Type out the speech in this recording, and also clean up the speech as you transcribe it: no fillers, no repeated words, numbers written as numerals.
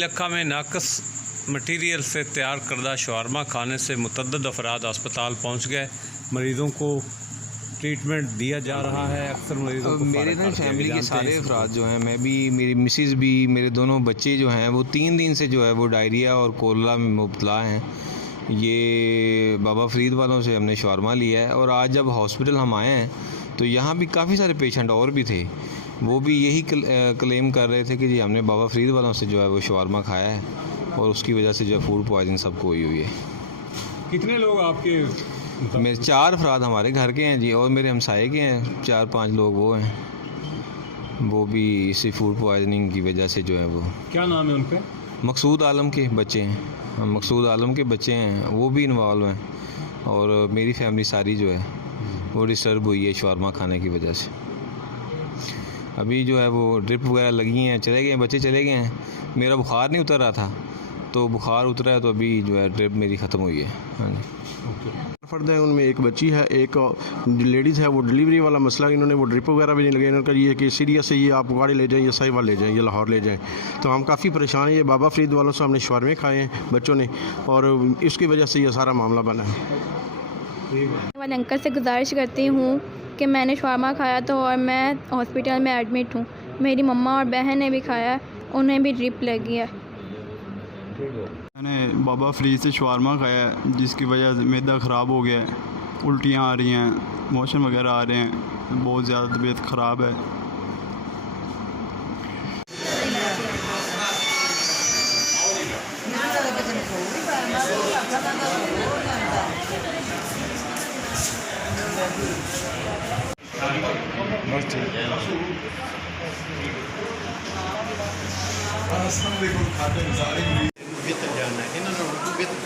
लखा में नाकस मटीरियल से तैयार करदा शवारमा खाने से मुतअद्दिद अफराद अस्पताल पहुँच गए। मरीज़ों को ट्रीटमेंट दिया जा रहा है। अक्सर मरीज़ों को मेरे ना फैमिली के सारे अफराद जो हैं, मैं भी, मेरी मिसिज़ भी, मेरे दोनों बच्चे जो हैं वो 3 दिन से जो है वो डायरिया और कोलरा में मुब्तला हैं। ये बाबा फरीद वालों से हमने शवारमा लिया है और आज जब हॉस्पिटल हम आए हैं तो यहाँ भी काफ़ी सारे पेशेंट और भी थे, वो भी यही क्लेम कर रहे थे कि जी हमने बाबा फरीद वालों से जो है वो शवारमा खाया है और उसकी वजह से जो है फूड पॉइजनिंग सबको हुई है। कितने लोग आपके? मेरे 4 अफराद हमारे घर के हैं जी, और मेरे हमसाए के हैं 4-5 लोग वो हैं, वो भी इसी फूड पॉइजनिंग की वजह से जो है वो। क्या नाम है उनका? मकसूद आलम के बच्चे हैं, मकसूद आलम के बच्चे हैं, वो भी इन्वॉल्व हैं और मेरी फैमिली सारी जो है वो डिस्टर्ब हुई है शवारमा खाने की वजह से। अभी जो है वो ड्रिप वगैरह लगी हैं, चले गए बच्चे, चले गए हैं। मेरा बुखार नहीं उतर रहा था तो बुखार उतरा है तो अभी जो है ड्रिप मेरी ख़त्म हुई है। हाँ जी। फ़र्द है, उनमें एक बच्ची है, एक लेडीज़ है, वो डिलीवरी वाला मसला, इन्होंने वो ड्रिप वगैरह भी नहीं लगे। इन्होंने कहा ये कि सीरियस है, ये आप गाड़ी ले जाएँ, ये साहिवाल ले जाएँ, ये लाहौर ले जाएँ। तो हम काफ़ी परेशान हैं। ये बाबा फरीद वालों से हमने शवारमे खाए हैं बच्चों ने और इसकी वजह से ये सारा मामला बना है। वाले अंकल से गुजारिश करती हूँ कि मैंने शवारमा खाया था और मैं हॉस्पिटल में एडमिट हूँ। मेरी मम्मा और बहन ने भी खाया, उन्हें भी ड्रिप लगी है। मैंने बाबा फरीद से शवारमा खाया है जिसकी वजह से मैदा ख़राब हो गया है, उल्टियाँ आ रही हैं, मोशन वगैरह आ रहे हैं, बहुत ज़्यादा तबीयत ख़राब है। बेहतर जानना है इन्होंने बेहतर